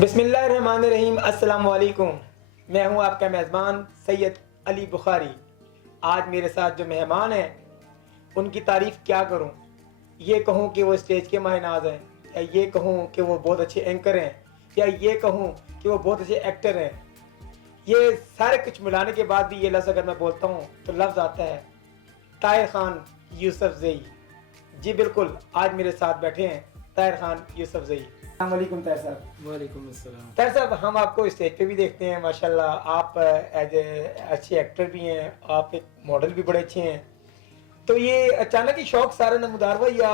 बिस्मिल्लाहिर्रहमानिर्रहीम, अस्सलाम वालेकुम। मैं हूं आपका मेज़बान सैयद अली बुखारी। आज मेरे साथ जो मेहमान हैं उनकी तारीफ़ क्या करूं। ये कहूं कि वो स्टेज के माहिर-नाज़ हैं, या ये कहूं कि वो बहुत अच्छे एंकर हैं, या ये कहूं कि वो बहुत अच्छे एक्टर हैं। ये सारे कुछ मिलाने के बाद भी ये लफ्ज़ अगर मैं बोलता हूं तो लफ्ज़ आता है ताहिर ख़ान यूसुफ़ज़ई। जी बिल्कुल, आज मेरे साथ बैठे हैं ताहिर ख़ान यूसुफ़ज़ई। अस्सलाम वालेकुम ताहिर साहब। वालेकुम अस्सलाम। ताहिर साहब, हम आपको स्टेज पे भी देखते हैं माशाल्लाह। आप एज ए अच्छे एक्टर भी हैं, आप एक मॉडल भी बड़े अच्छे हैं। तो ये अचानक ही शौक सारा नमूदार हुआ या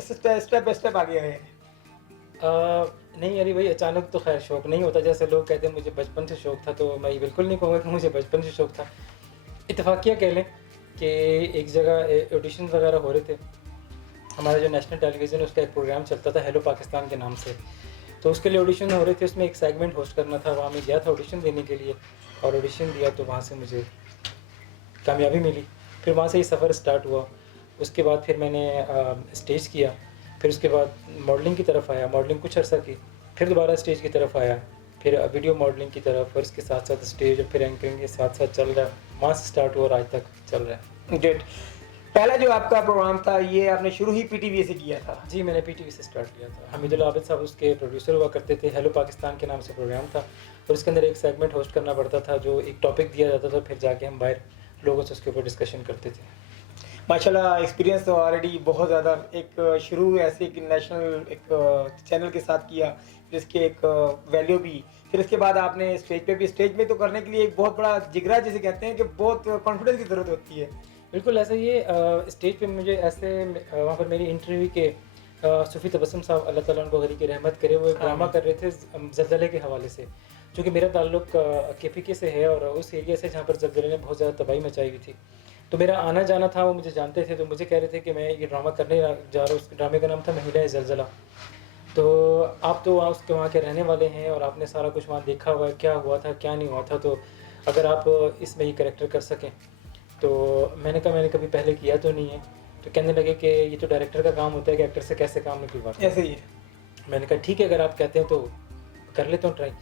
स्टेप बाय स्टेप आगे आए? नहीं अली भाई, अचानक तो खैर शौक़ नहीं होता। जैसे लोग कहते हैं मुझे बचपन से शौक़ था, तो मैं ये बिल्कुल नहीं कहूँगा कि मुझे बचपन से शौक़ था। इत्तेफ़ाक़िया कह लें कि एक जगह ऑडिशन वगैरह हो रहे थे। हमारा जो नेशनल टेलीविज़न है उसका एक प्रोग्राम चलता था हेलो पाकिस्तान के नाम से। तो उसके लिए ऑडिशन हो रहे थे, उसमें एक सेगमेंट होस्ट करना था। वहाँ मैं गया था ऑडिशन देने के लिए और ऑडिशन दिया, तो वहाँ से मुझे कामयाबी मिली। फिर वहाँ से ये सफ़र स्टार्ट हुआ। उसके बाद फिर मैंने स्टेज किया, फिर उसके बाद मॉडलिंग की तरफ आया, मॉडलिंग कुछ अर्सा की, फिर दोबारा स्टेज की तरफ आया, फिर वीडियो मॉडलिंग की तरफ, और इसके साथ साथ स्टेज और फिर एंकरिंग के साथ साथ चल रहा है। वहाँ से स्टार्ट हुआ और आज तक चल रहा है। ग्रेट। पहला जो आपका प्रोग्राम था ये आपने शुरू ही पीटीवी से किया था? जी, मैंने पीटीवी से स्टार्ट किया था। हमीदुल आबिद साहब उसके प्रोड्यूसर हुआ करते थे। हेलो पाकिस्तान के नाम से प्रोग्राम था और इसके अंदर एक सेगमेंट होस्ट करना पड़ता था, जो एक टॉपिक दिया जाता था, फिर जाके हम बाहर लोगों से उसके ऊपर डिस्कशन करते थे। माशाल्लाह, एक्सपीरियंस तो ऑलरेडी बहुत ज़्यादा। एक शुरू ऐसे एक नेशनल एक चैनल के साथ किया, फिर इसके एक वैल्यू भी, फिर इसके बाद आपने स्टेज पे भी। स्टेज पे तो करने के लिए एक बहुत बड़ा जिगरा जिसे कहते हैं कि बहुत कॉन्फिडेंस की ज़रूरत होती है। बिल्कुल ऐसा ही है। स्टेज पे मुझे ऐसे वहाँ पर मेरी इंटरव्यू के सूफ़ी तबस्सुम साहब, अल्लाह ताला उनको गनी की रहमत करे, वो एक ड्रामा कर रहे थे ज़लज़ले के हवाले से। चूँकि मेरा ताल्लुक केपीके से है और उस एरिया से जहाँ पर ज़लज़ले ने बहुत ज़्यादा तबाही मचाई हुई थी। तो मेरा आना-जाना था, वो मुझे जानते थे, तो मुझे कह रहे थे कि मैं ये ड्रामा करने जा रहा हूँ। उस ड्रामे का नाम था महिलाए ज़लज़ला। तो आप तो वहाँ के रहने वाले हैं और आपने सारा कुछ वहाँ देखा हुआ है, क्या हुआ था, क्या नहीं हुआ था, तो अगर आप इसमें ये कैरेक्टर कर सकें। तो मैंने कहा मैंने कभी पहले किया तो नहीं है। तो कहने लगे कि ये तो डायरेक्टर का काम होता है कि एक्टर से कैसे काम निकलवाते हैं। ऐसे ही है। मैंने कहा ठीक है, अगर आप कहते हैं तो कर लेता हूँ ट्राई।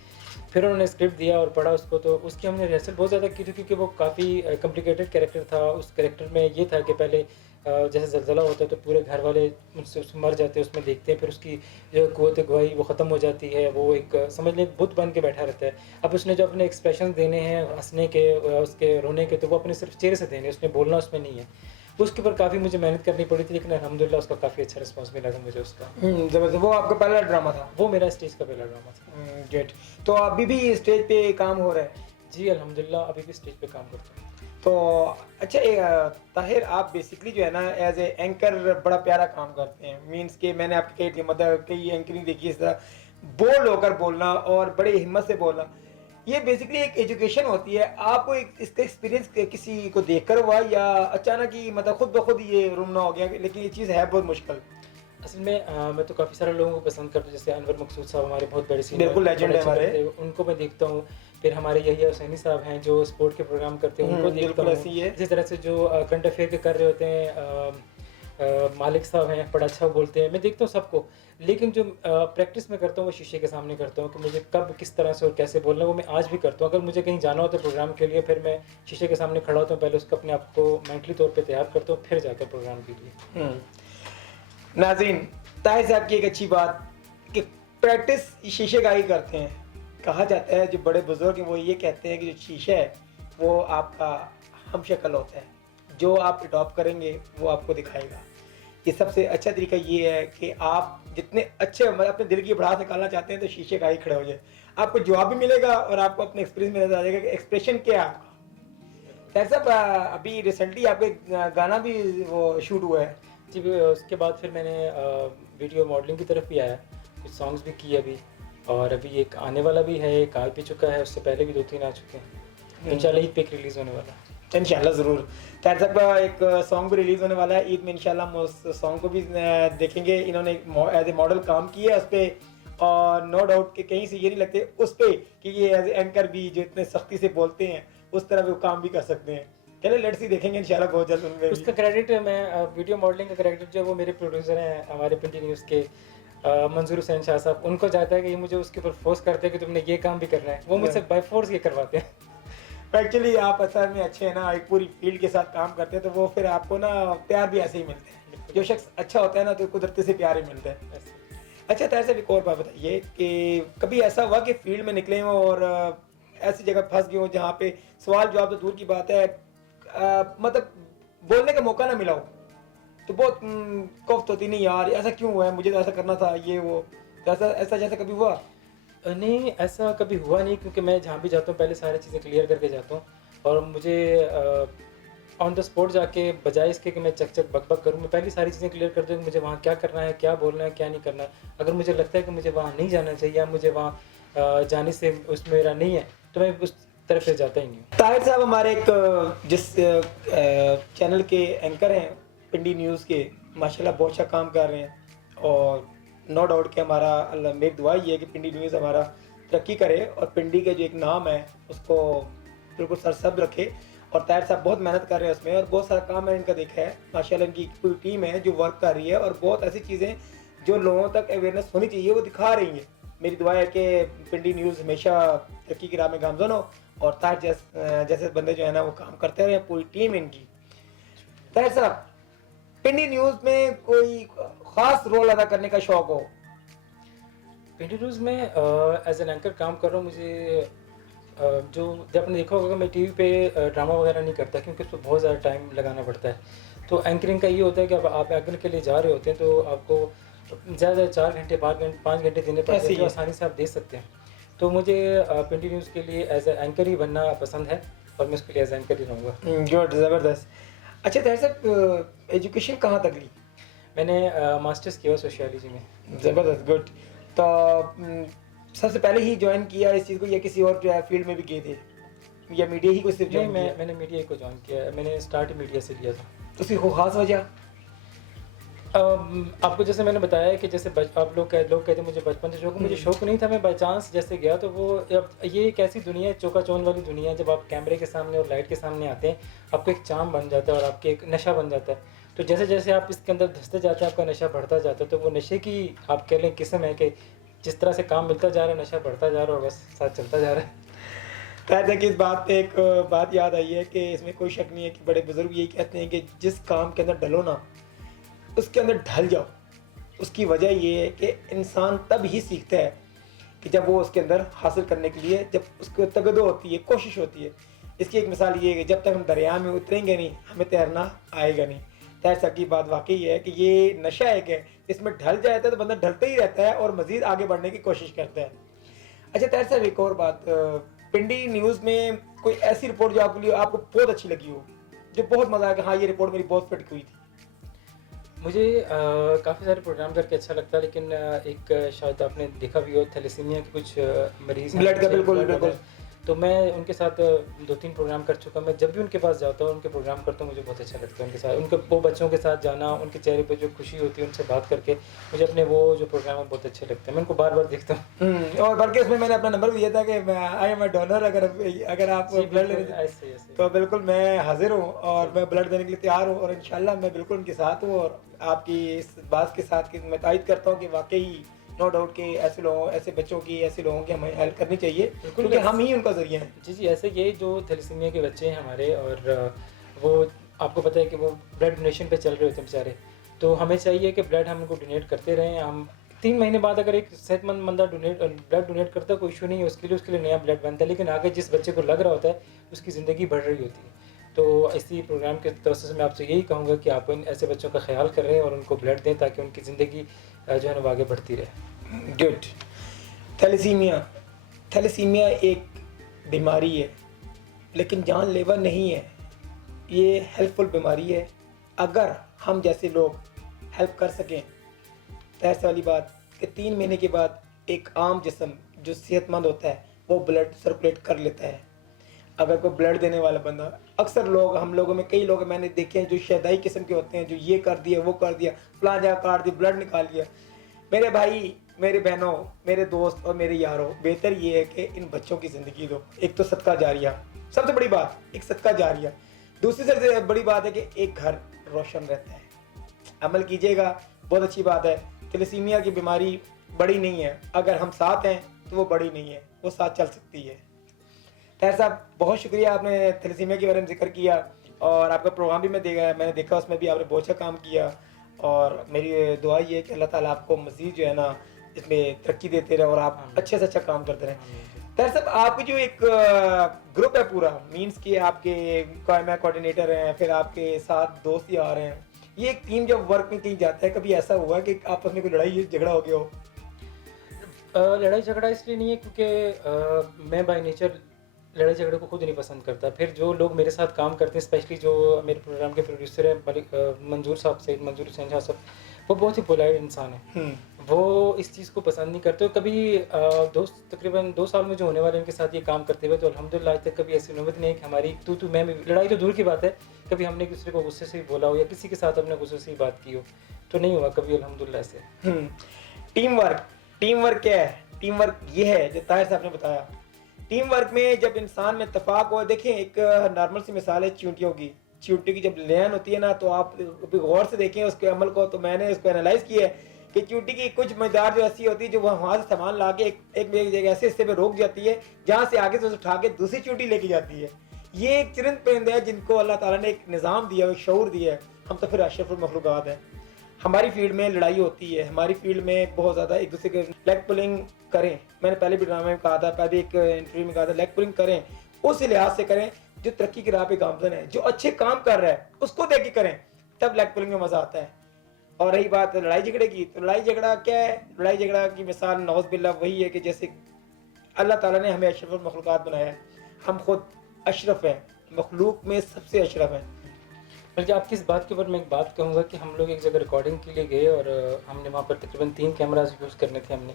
फिर उन्होंने स्क्रिप्ट दिया और पढ़ा उसको, तो उसकी हमने रिहर्सल बहुत ज़्यादा की थी, क्योंकि वो काफ़ी कॉम्प्लिकेटेड कैरेक्टर था। उस कैरेक्टर में ये था कि पहले जैसे ज़लज़ला होता है तो पूरे घर वाले उससे मर जाते हैं, उसमें देखते हैं, फिर उसकी जो क़ुव्वत गवाही वो ख़त्म हो जाती है। वो एक समझ लें बुत बन के बैठा रहता है। अब उसने जो अपने एक्सप्रेशन देने हैं हँसने के, उसके रोने के, तो वो अपने सिर्फ चेहरे से देने, उसने बोलना उसमें नहीं है। उसके ऊपर काफ़ी मुझे मेहनत करनी पड़ी थी, लेकिन अल्हम्दुलिल्लाह उसका काफ़ी अच्छा रिस्पॉन्स मिला था मुझे उसका। ज़बरदस्त। वो आपका पहला ड्रामा था? वो मेरा स्टेज का पहला ड्रामा था। ग्रेट। तो अभी भी स्टेज पे काम हो रहा है? जी, अल्हम्दुलिल्लाह अभी भी स्टेज पे काम करता हूँ। तो अच्छा, ताहिर, आप बेसिकली जो है ना एज ए एंकर बड़ा प्यारा काम करते हैं। मींस कि मैंने आपकी कई मतलब कई एंकरिंग देखी, इस तरह बोल्ड होकर बोलना और बड़े हिम्मत से बोलना, ये बेसिकली एक एजुकेशन होती है। आपको एक इसका एक्सपीरियंस किसी को देखकर हुआ या अचानक ही मतलब खुद ब खुद ये रूमना हो गया? लेकिन ये चीज़ है बहुत मुश्किल। असल में मैं तो काफ़ी सारे लोगों को पसंद करता हूँ, जैसे अनवर मकसूद साहब हमारे बहुत बड़े सीनियर, बिल्कुल लेजेंड बड़े है अच्छे हमारे। करते हैं, उनको मैं देखता हूँ। फिर हमारे यहिया हुसैनी साहब हैं जो स्पोर्ट के प्रोग्राम करते हैं, उनको देखता बिल्कुल हूँ। ऐसी ही है। इसी तरह से जो करंट अफेयर के कर रहे होते हैं, मालिक साहब हैं, बड़ा अच्छा बोलते हैं। मैं देखता हूँ सबको, लेकिन जो प्रैक्टिस मैं करता हूँ वो शीशे के सामने करता हूँ कि मुझे कब किस तरह से और कैसे बोलना है, वो मैं आज भी करता हूँ। अगर मुझे कहीं जाना होता है प्रोग्राम के लिए, फिर मैं शीशे के सामने खड़ा होता हूँ, पहले उसको अपने आप को मेंटली तौर पे तैयार करता हूँ, फिर जाकर प्रोग्राम के लिए। नाज़रीन, ताहिर साहब की एक अच्छी बात कि प्रैक्टिस शीशे का ही करते हैं। कहा जाता है जो बड़े बुजुर्ग हैं वो ये कहते हैं कि जो शीशा है वो आपका हमशक्ल होता है, जो आप अडॉप्ट करेंगे वो आपको दिखाएगा। ये सबसे अच्छा तरीका ये है कि आप जितने अच्छे मतलब अपने दिल की भड़ास निकालना चाहते हैं तो शीशे का ही खड़े हो जाए। आपको जवाब भी मिलेगा और आपको अपने एक्सपीरियंस में नजर आ जाएगा कि एक्सप्रेशन क्या है आपका। ताहिर साहब, अभी रिसेंटली आपके गाना भी वो शूट हुआ है? जी, उसके बाद फिर मैंने वीडियो मॉडलिंग की तरफ भी आया, कुछ सॉन्ग्स भी किए अभी, और अभी एक आने वाला भी है, एक आ भी चुका है, उससे पहले भी 2-3 आ चुके हैं। इंशाल्लाह ईद पे एक रिलीज़ होने वाला है। इंशाल्लाह ज़रूर। ताहिर साहब का एक सॉन्ग भी रिलीज़ होने वाला है ईद में, इंशाल्लाह हम उस सॉन्ग को भी देखेंगे। इन्होंने एज ए मॉडल काम किया है उस पर, और नो डाउट कि कहीं से ये नहीं लगते उस पर कि ये एज ए एंकर भी जो इतने सख्ती से बोलते हैं उस तरह वो काम भी कर सकते हैं। चलिए लेट्स सी, देखेंगे इंशाल्लाह बहुत जल्द उनमें भी। उसका क्रेडिट मैं वीडियो मॉडलिंग का क्रेडिट जो है वो मेरे प्रोड्यूसर हैं हमारे पिंडी न्यूज़ के, मंजूर हुसैन शाह साहब, उनको चाहता है कि ये मुझे उसके ऊपर फोर्स करते हैं कि तुमने ये काम भी करना है, वो मुझसे बाय फोर्स ये करवाते हैं। एक्चुअली आप असल में अच्छे हैं ना, एक पूरी फील्ड के साथ काम करते हैं तो वो फिर आपको ना प्यार भी ऐसे ही मिलते हैं। जो शख्स अच्छा होता है ना तो कुदरती से प्यार ही मिलता है। ऐसे। अच्छा ताहिर साहब एक और बात बताइए कि कभी ऐसा हुआ कि फील्ड में निकले हों और ऐसी जगह फंस गए हों जहाँ पे सवाल जवाब तो दूर की बात है, मतलब बोलने का मौका ना मिला हो तो बहुत कोफ्त होती, नहीं यार ऐसा क्यों हुआ है, मुझे तो ऐसा करना था ये वो, तो ऐसा ऐसा जैसा कभी हुआ? नहीं, ऐसा कभी हुआ नहीं, क्योंकि मैं जहाँ भी जाता हूँ पहले सारी चीज़ें क्लियर करके जाता हूँ। और मुझे ऑन द स्पॉट जाके, बजाय इसके कि मैं चक चक बक बक करूँ, मैं पहले सारी चीज़ें क्लियर कर दूँ कि मुझे वहाँ क्या करना है, क्या बोलना है, क्या नहीं करना है। अगर मुझे लगता है कि मुझे वहाँ नहीं जाना चाहिए या मुझे वहाँ जाने से उसमें मेरा नहीं है, तो मैं उस तरफ से जाता ही नहीं हूँ। ताहिर साहब हमारे एक जिस चैनल के एंकर हैं पिंडी न्यूज़ के, माशाल्लाह बहुत अच्छा काम कर रहे हैं और नो डाउट कि हमारा अल्लाह मेरी दुआ ये है कि पिंडी न्यूज़ हमारा तरक्की करे और पिंडी का जो एक नाम है उसको बिल्कुल सरसब्ज रखे। और ताहिर साहब बहुत मेहनत कर रहे हैं उसमें और बहुत सारा काम मैंने इनका देखा है, माशाल्लाह इनकी पूरी टीम है जो वर्क कर रही है और बहुत ऐसी चीज़ें जो लोगों तक अवेयरनेस होनी चाहिए वो दिखा रही हैं। मेरी दुआ है कि पिंडी न्यूज़ हमेशा तरक्की की राह में गामज़न हो और ताहिर जैसे बंदे जो है ना वो काम करते रहे, पूरी टीम इनकी। ताहिर साहब पिंडी न्यूज़ में कोई ख़ास रोल अदा करने का शौक़ हो? पिंडी न्यूज़ में एज एन एंकर काम कर रहा हूँ। मुझे जो जब आपने देखा होगा कि मैं टीवी पे ड्रामा वगैरह नहीं करता, क्योंकि उसमें बहुत ज़्यादा टाइम लगाना पड़ता है। तो एंकरिंग का ये होता है कि अब आप एंकर के लिए जा रहे होते हैं तो आपको ज़्यादा 4 घंटे 5 घंटे देने पड़ते ऐसे हैं, ही जो है। आसानी से आप दे सकते हैं। तो मुझे पिंडी न्यूज़ के लिए एज ए एंकर ही बनना पसंद है और मैं उसके लिए एज एंकर ही रहूँगा। गुड, ज़बरदस्त। अच्छा ताहिर साहब एजुकेशन कहाँ तक ली? मैंने मास्टर्स किया सोशियोलॉजी में। ज़बरदस्त, गुड। तो सबसे पहले ही ज्वाइन किया इस चीज़ को या किसी और फील्ड में भी गए थे या मीडिया ही को सिर्फ नहीं, ज्वाइन किया? मैंने मीडिया को ज्वाइन किया है। मैंने स्टार्ट मीडिया से लिया था। उसकी कोई ख़ास वजह? आपको जैसे मैंने बताया कि जैसे लोग कहते हैं मुझे बचपन से शौक, मुझे शौक नहीं था, मैं बाई चांस जैसे गया। तो वो अब ये एक ऐसी दुनिया है, चौका-चौंध वाली दुनिया है, जब आप कैमरे के सामने और लाइट के सामने आते हैं, आपको एक चार्म बन जाता है और आपके एक नशा बन जाता है। तो जैसे-जैसे आप इसके अंदर धँसते जाते हैं, आपका नशा बढ़ता जाता है। तो वो नशे की आप कह लें किस्म है कि जिस तरह से काम मिलता जा रहा है, नशा बढ़ता जा रहा है और बस साथ चलता जा रहा है। ताहिर साहब की इस बात पे एक बात याद आई है कि इसमें कोई शक नहीं है कि बड़े बुजुर्ग यही कहते हैं कि जिस काम के अंदर डलो ना उसके अंदर ढल जाओ। उसकी वजह ये है कि इंसान तब ही सीखता है कि जब वो उसके अंदर हासिल करने के लिए जब उसको तगदो होती है, कोशिश होती है। इसकी एक मिसाल ये है कि जब तक हम दरिया में उतरेंगे नहीं हमें तैरना आएगा नहीं। ताहिर साहब की बात वाकई है कि ये नशा एक है, इसमें ढल जाता है तो बंदा ढलता ही रहता है और मज़ीद आगे बढ़ने की कोशिश करता है। अच्छा ताहिर साहब एक और बात, पिंडी न्यूज़ में कोई ऐसी रिपोर्ट जो आपको बहुत अच्छी लगी हो, जो बहुत मज़ा आया कि हाँ ये रिपोर्ट मेरी बहुत फिट हुई थी? मुझे काफ़ी सारे प्रोग्राम करके अच्छा लगता है, लेकिन एक शायद आपने देखा भी हो, थैलेसीमिया के कुछ मरीज़ हैं, ब्लड का, बिल्कुल ब्लड बिल्कुल। वाले। तो मैं उनके साथ 2-3 प्रोग्राम कर चुका। मैं जब भी उनके पास जाता हूँ, उनके प्रोग्राम करता हूँ, मुझे बहुत अच्छा लगता है उनके साथ, उनके वो बच्चों के साथ जाना, उनके चेहरे पे जो खुशी होती है उनसे बात करके, मुझे अपने वो जो प्रोग्राम है बहुत अच्छे लगते हैं। मैं उनको बार-बार देखता हूँ। और बल्कि उसमें मैंने अपना नंबर भी दिया था कि मैं आई एम अ डोनर, अगर आप जी, ब्लड बिल्कुल, लेने ऐसे ही, ऐसे ही। तो बिल्कुल मैं हाजिर हूँ और मैं ब्लड देने के लिए तैयार हूँ और इंशाल्लाह मैं बिल्कुल उनके साथ हूँ और आपकी इस बात के साथ कि मैं तायद करता हूँ कि वाकई नो डाउट कि ऐसे लोगों, ऐसे बच्चों की, ऐसे लोगों की हमें हेल्प करनी चाहिए बिल्कुल, क्योंकि हम ही उनका ज़रिया हैं। जी, जी, ऐसे ये जो थैलेसीमिया के बच्चे हैं हमारे, और वो आपको पता है कि वो ब्लड डोनेशन पे चल रहे होते हैं बेचारे। तो हमें चाहिए कि ब्लड हम उनको डोनेट करते रहें। हम 3 महीने बाद अगर एक सेहतमंद बंदा ब्लड डोनेट करता है, कोई इशू नहीं है, उसके लिए नया ब्लड बनता है। लेकिन आगे जिस बच्चे को लग रहा होता है, उसकी ज़िंदगी बढ़ रही होती है। तो इसी प्रोग्राम के तवज्जो से मैं आपसे यही कहूँगा कि आप इन ऐसे बच्चों का ख़्याल करें और उनको ब्लड दें, ताकि उनकी ज़िंदगी जो है ना वो आगे बढ़ती रहे। गुड। थैलेसीमिया, थैलेसीमिया एक बीमारी है लेकिन जानलेवा नहीं है। ये हेल्पफुल बीमारी है अगर हम जैसे लोग हेल्प कर सकें। तैस वाली बात कि 3 महीने के बाद एक आम जिस्म जो सेहतमंद होता है वो ब्लड सर्कुलेट कर लेता है। अगर कोई ब्लड देने वाला बंदा, अक्सर लोग, हम लोगों में कई लोग मैंने देखे हैं जो शैदाई किस्म के होते हैं, जो ये कर दिया वो कर दिया, फलां जगह काट दिया, ब्लड निकाल दिया। मेरे भाई, मेरे बहनों, मेरे दोस्त और मेरे यारों, बेहतर ये है कि इन बच्चों की ज़िंदगी दो। एक तो सदका जारिया, सबसे बड़ी बात एक सदका जारिया। दूसरी सबसे बड़ी बात है कि एक घर रोशन रहता है। अमल कीजिएगा, बहुत अच्छी बात है। थैलेसीमिया की बीमारी बड़ी नहीं है, अगर हम साथ हैं तो वो बड़ी नहीं है, वो साथ चल सकती है। ताहिर साहब, बहुत शुक्रिया, आपने थैलेसीमिया के बारे में जिक्र किया और आपका प्रोग्राम भी मैंने देखा, उसमें भी आपने बहुत अच्छा काम किया और मेरी दुआ ये है कि अल्लाह ताला आपको मज़ीद जो है ना इसमें तरक्की देते रहे और आप आमीन। अच्छे से अच्छा काम करते रहें। आमीन। ताहिर साहब, आपकी जो एक ग्रुप है पूरा, मीन्स कि आपके कायमा कोऑर्डिनेटर हैं, फिर आपके साथ दोस्त यार आ रहे हैं, ये एक टीम जब वर्क में कहीं जाता है, कभी ऐसा हुआ कि आपस में कोई लड़ाई झगड़ा हो गया हो? लड़ाई झगड़ा इसलिए नहीं है क्योंकि मैं बाय नेचर लड़ाई झगड़े को खुद नहीं पसंद करता। फिर जो लोग मेरे साथ काम करते हैं, स्पेशली जो मेरे प्रोग्राम के प्रोड्यूसर हैं मंजूर साहब, सैयद मंजूर हुसैन शाह साहब, वो बहुत ही पोलाइट इंसान है। वो इस चीज़ को पसंद नहीं करते। कभी दोस्त तकरीबन 2 साल में जो होने वाले हैं उनके साथ ये काम करते हुए, तो अल्हम्दुलिल्लाह आज तक कभी ऐसी नौबत नहीं है कि हमारी तू मैं में लड़ाई तो दूर की बात है, कभी हमने एक दूसरे को गुस्से से ही बोला हो या किसी के साथ अपने गुस्से से ही बात की हो, तो नहीं हुआ कभी अल्हम्दुलिल्लाह से। टीम वर्क क्या है? टीम वर्क ये है जो ताहिर साहब ने बताया। टीम वर्क में जब इंसान में इत्तेफाक हो, देखें एक नॉर्मल सी मिसाल है चींटियों की। चींटी की जब लेन होती है ना, तो आप गौर से देखें उसके अमल को, तो मैंने इसको एनालाइज किया है कि चींटी की कुछ मकदार जो ऐसी होती है जो वहाँ से सामान ला के एक जगह ऐसे हिस्से पे रोक जाती है जहाँ से आगे से उठा के दूसरी चींटी लेके जाती है। ये एक चरिंद परिंदे हैं जिनको अल्लाह ताला ने एक निज़ाम दिया है, एक शऊर दिया है। हम तो फिर अशरफुल मखलूक़ात हैं। हमारी फील्ड में लड़ाई होती है, हमारी फील्ड में बहुत ज़्यादा एक दूसरे के लेग पुलिंग करें। मैंने पहले भी ड्रामे में कहा था, पहले एक इंटरव्यू में कहा था, लेग पुलिंग करें उस लिहाज से करें जो तरक्की की राह पे गामजन है, जो अच्छे काम कर रहा है उसको देख के करें, तब लेग पुलिंग में मज़ा आता है। और रही बात लड़ाई झगड़े की, तो लड़ाई झगड़ा क्या है? लड़ाई झगड़ा की मिसाल नौज़ बिल्लाह वही है कि जैसे अल्लाह ताला ने हमें अशरफुल मखलूक़ात बनाया है, हम खुद अशरफ हैं, मखलूक में सबसे अशरफ हैं। बल्कि आपकी इस बात के ऊपर मैं एक बात कहूँगा कि हम लोग एक जगह रिकॉर्डिंग के लिए गए और हमने वहाँ पर तकरीबन 3 कैमराज यूज़ करने थे हमने।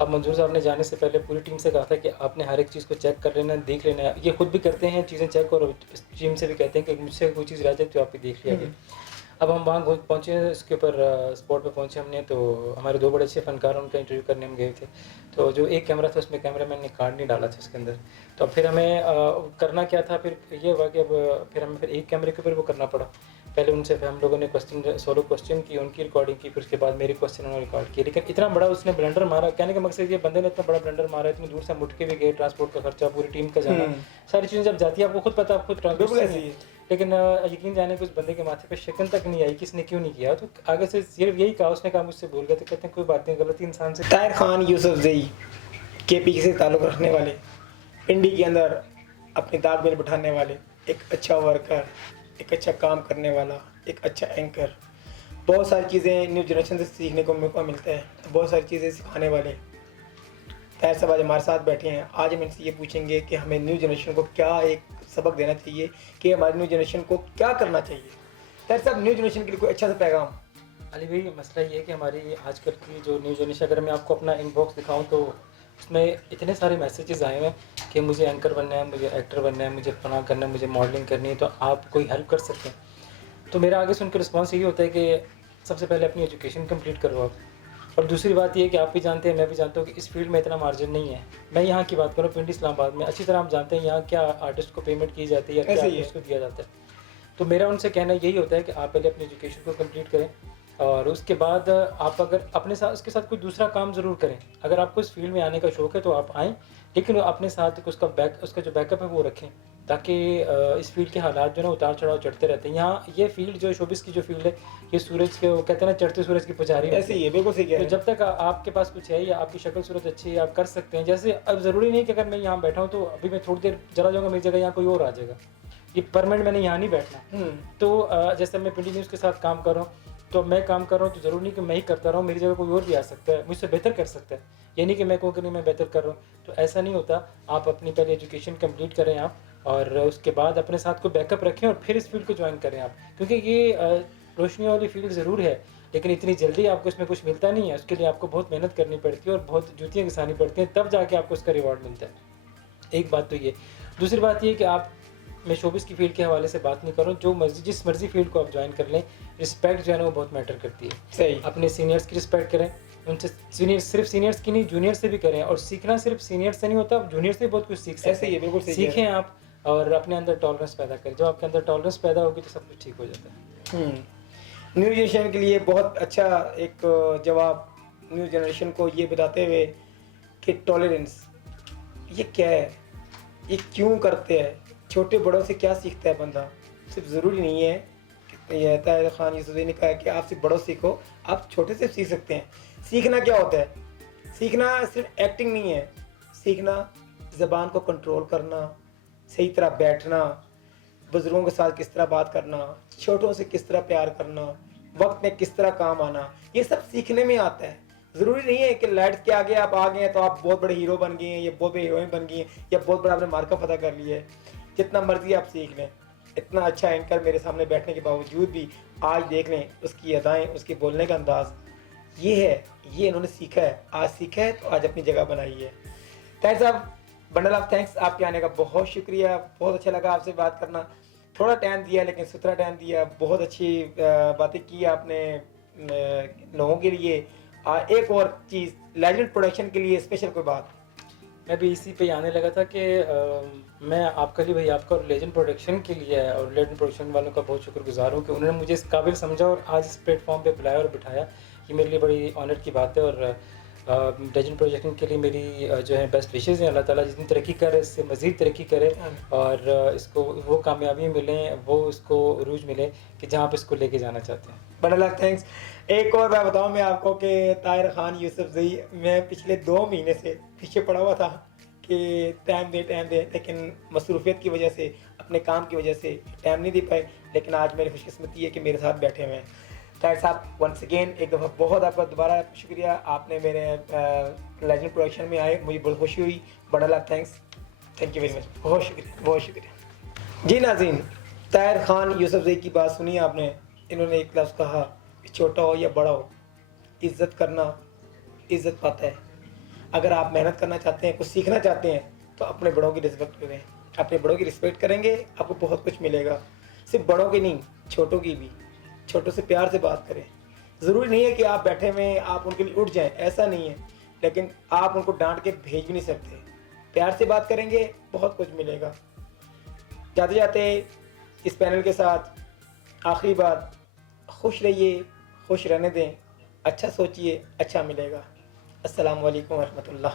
अब मंजूर साहब ने जाने से पहले पूरी टीम से कहा था कि आपने हर एक चीज़ को चेक कर लेना है, देख लेना है। ये खुद भी करते हैं चीज़ें चेक और टीम से भी कहते हैं कि मुझसे कोई चीज़ रह जाए तो आप भी देख लिया करें। अब हम वहाँ पहुँचे, इसके ऊपर स्पॉट पे पहुँचे हमने, तो हमारे 2 बड़े अच्छे फ़नकार उनका इंटरव्यू करने हम गए थे। तो जो एक कैमरा था उसमें कैमरामैन ने कार्ड नहीं डाला था उसके अंदर। तो फिर हमें करना क्या था, फिर ये हुआ कि अब फिर हमें फिर एक कैमरे के ऊपर वो करना पड़ा। पहले उनसे फिर हम लोगों ने सोलो क्वेश्चन की, उनकी रिकॉर्डिंग की, फिर उसके बाद मेरे क्वेश्चन उन्होंने रिकॉर्ड किए। लेकिन इतना बड़ा उसने ब्लंडर मारा, कहने का मकसद ये, बंदे ने इतना बड़ा ब्लंडर मारा, इतनी दूर से हम उठ के भी गए, ट्रांसपोर्ट का खर्चा, पूरी टीम का जाना, सारी चीज़ें जब जाती है आपको खुद पता, आप खुद बिल्कुल ट्रांसपोर्ट ऐसी है। लेकिन यकीन जाने कि उस बंदे के माथे पे शिकन तक नहीं आई, किसने क्यों नहीं किया। तो आगे से सिर्फ यही कहा, उसने कहा मुझसे भूल गए, तो कहते हैं कोई बात नहीं, गलती इंसान से। ताहिर खान यूसुफजई KP से ताल्लुक़ रखने वाले, पिंडी के अंदर अपनी दाग में बिठाने वाले, एक अच्छा वर्कर, एक अच्छा काम करने वाला, एक अच्छा एंकर, बहुत सारी चीज़ें न्यू जनरेशन से सीखने को मौका मिलता है, बहुत सारी चीज़ें सिखाने वाले ताहिर साहब आज हमारे साथ बैठे हैं। आज हम इनसे ये पूछेंगे कि हमें न्यू जनरेशन को क्या एक सबक देना चाहिए, कि हमारी न्यू जनरेशन को क्या करना चाहिए। ताहिर साहब, न्यू जनरेशन के लिए कोई अच्छा सा पैगाम? अली भाई, मसला ये है कि हमारी आजकल की जो न्यू जनरेशन, अगर मैं आपको अपना इनबॉक्स दिखाऊं तो उसमें इतने सारे मैसेजेस आए हैं कि मुझे एंकर बनना है, मुझे एक्टर बनना है, मुझे फना करना है, मुझे मॉडलिंग करनी है, तो आप कोई हेल्प कर सकते हैं। तो मेरा आगे से उनका रिस्पॉन्स यही होता है कि सबसे पहले अपनी एजुकेशन कंप्लीट करो आप। और दूसरी बात ये है कि आप भी जानते हैं, मैं भी जानता हूँ कि इस फील्ड में इतना मार्जिन नहीं है। मैं यहाँ की बात करूँ, पिंडी इस्लामाबाद में अच्छी तरह आप जानते हैं यहाँ क्या आर्टिस्ट को पेमेंट की जाती है या क्या ऐसे ही है। आर्टिस्ट को दिया जाता है। तो मेरा उनसे कहना यही होता है कि आप पहले अपनी एजुकेशन को कंप्लीट करें और उसके बाद आप अगर अपने साथ उसके साथ कोई दूसरा काम ज़रूर करें। अगर आपको इस फील्ड में आने का शौक़ है तो आप आएँ, लेकिन अपने साथ उसका जो बैकअप है वो रखें, ताकि इस फील्ड के हालात जो है ना उतार चढ़ाव चढ़ते रहते हैं। यहाँ ये फील्ड जो शोबिस की जो फील्ड है, ये सूरज के, वो कहते हैं ना, चढ़ते सूरज की पुजारी ऐसे ही है, बिल्कुल सही कह तो रहे हैं। जब तक आपके पास कुछ है या आपकी शक्ल सूरत अच्छी है, आप कर सकते हैं। जैसे अब ज़रूरी नहीं कि अगर मैं यहाँ बैठा हूँ तो अभी मैं थोड़ी देर चला जाऊँगा, मेरी जगह यहाँ कोई और आ जाएगा, ये परमानेंट मैंने यहाँ नहीं बैठना। तो जैसे मैं पिंडी न्यूज़ के साथ काम कर रहा हूँ, तो मैं काम कर रहा हूँ तो ज़रूरी नहीं कि मैं ही करता रहूँ, मेरी जगह कोई और भी आ सकता है, मुझसे बेहतर कर सकता है। ये नहीं कि मैं कहूँ कि नहीं मैं बेहतर कर रहा हूँ, तो ऐसा नहीं होता। आप अपनी पहले एजुकेशन कंप्लीट करें आप, और उसके बाद अपने साथ कोई बैकअप रखें और फिर इस फील्ड को ज्वाइन करें आप, क्योंकि ये रोशनी वाली फील्ड ज़रूर है, लेकिन इतनी जल्दी आपको इसमें कुछ मिलता नहीं है। उसके लिए आपको बहुत मेहनत करनी पड़ती है और बहुत जूतियाँ घिसानी पड़ती हैं, तब जाके आपको उसका रिवॉर्ड मिलता है। एक बात तो ये। दूसरी बात ये कि आप, मैं शोबिस की फील्ड के हवाले से बात नहीं कर रहा हूँ, जो मर्जी जिस मर्जी फील्ड को आप ज्वाइन कर लें, रिस्पेक्ट जो है ना वो बहुत मैटर करती है। सही। अपने सीनियर्स की रिस्पेक्ट करें, उनसे सिर्फ सीनियर्स की नहीं, जूनियर से भी करें। और सीखना सिर्फ सीनियर से नहीं होता, आप जूनियर से भी बहुत कुछ सीख सकते हैं। ऐसे ही है, बिल्कुल सही कह रहे सीखें आप और अपने अंदर टॉलरेंस पैदा करें। जब आपके अंदर टॉलरेंस पैदा होगी तो सब कुछ ठीक हो जाता है। न्यू जनरेशन के लिए बहुत अच्छा एक जवाब न्यू जनरेशन को ये बताते हुए कि टॉलरेंस ये क्या है, ये क्यों करते हैं, छोटे बड़ों से क्या सीखता है बंदा। सिर्फ ज़रूरी नहीं है कि ये ताहिर खान यूसुफ़ज़ई ने कहा कि आप सिर्फ बड़ों सीखो, आप छोटे से सीख सकते हैं। सीखना क्या होता है? सीखना सिर्फ एक्टिंग नहीं है, सीखना ज़बान को कंट्रोल करना, सही तरह बैठना, बुज़ुर्गों के साथ किस तरह बात करना, छोटों से किस तरह प्यार करना, वक्त में किस तरह काम आना, ये सब सीखने में आता है। ज़रूरी नहीं है कि लाइट्स के आगे आप आ गए हैं तो आप बहुत बड़े हीरो बन गए हैं या बहुत बड़े हीरोइन बन गई हैं या बहुत बड़ा आपने मार्का फतह कर लिया है। जितना मर्जी आप सीख लें, इतना अच्छा एंकर मेरे सामने बैठने के बावजूद भी आज देख लें उसकी अदाएँ, उसके बोलने का अंदाज़, ये है, ये इन्होंने सीखा है। आज सीखा है तो आज अपनी जगह बनाई है। ताहिर साहब, बंडल ऑफ थैंक्स, आपके आने का बहुत शुक्रिया। बहुत अच्छा लगा आपसे बात करना। थोड़ा टाइम दिया लेकिन सुथरा टाइम दिया। बहुत अच्छी बातें की आपने लोगों के लिए। एक और चीज़, लेजेंड प्रोडक्शन के लिए स्पेशल कोई बात? मैं भी इसी पे ही आने लगा था कि मैं आपका लिए भाई आपका और लेजेंड प्रोडक्शन के लिए है और लेजेंड प्रोडक्शन वालों का बहुत शुक्रगुजार हूँ कि उन्होंने मुझे इस काबिल समझा और आज इस प्लेटफॉर्म पे बुलाया और बिठाया। ये मेरे लिए बड़ी ऑनर की बात है और लेजेंड प्रोडक्शन के लिए मेरी जो है बेस्ट विशेज़ हैं। अल्लाह ताला जितनी तरक्की करे इससे मज़ीद तरक्की करे और इसको वो कामयाबी मिलें, वो इसको उरूज मिले कि जहाँ आप इसको लेके जाना चाहते हैं। बड़ा थैंक्स। एक और मैं बताऊं मैं आपको कि ताहिर खान यूसुफ़ज़ई, मैं पिछले 2 महीने से पीछे पड़ा हुआ था कि टाइम दे, लेकिन मसरूफियत की वजह से, अपने काम की वजह से टाइम नहीं दे पाए। लेकिन आज मेरी खुशकिस्मती है कि मेरे साथ बैठे हुए हैं। ताहिर साहब, वंस अगेन एक दफ़ा बहुत आपका दोबारा शुक्रिया, आपने मेरे लेजेंड प्रोडक्शन में आए, मुझे बहुत खुशी हुई। बड़ा thanks, thank you very much, बहुत शुक्रिया, बहुत शुक्रिया। जी नाज़रीन, ताहिर खान यूसुफ़ज़ई की बात सुनी आपने। इन्होंने एक लफ्ज़ कहा, छोटा हो या बड़ा हो, इज़्ज़त करना इज़्ज़त पाता है। अगर आप मेहनत करना चाहते हैं, कुछ सीखना चाहते हैं, तो अपने बड़ों की रिस्पेक्ट करें। अपने बड़ों की रिस्पेक्ट करेंगे, आपको बहुत कुछ मिलेगा। सिर्फ बड़ों की नहीं, छोटों की भी। छोटों से प्यार से बात करें। ज़रूरी नहीं है कि आप बैठे हुए आप उनके लिए उठ जाएं, ऐसा नहीं है। लेकिन आप उनको डांट के भेज भी नहीं सकते। प्यार से बात करेंगे, बहुत कुछ मिलेगा। जाते जाते इस पैनल के साथ आखिरी बात, खुश रहिए, खुश रहने दें, अच्छा सोचिए, अच्छा मिलेगा। अस्सलाम वालेकुम व रहमतुल्लाह।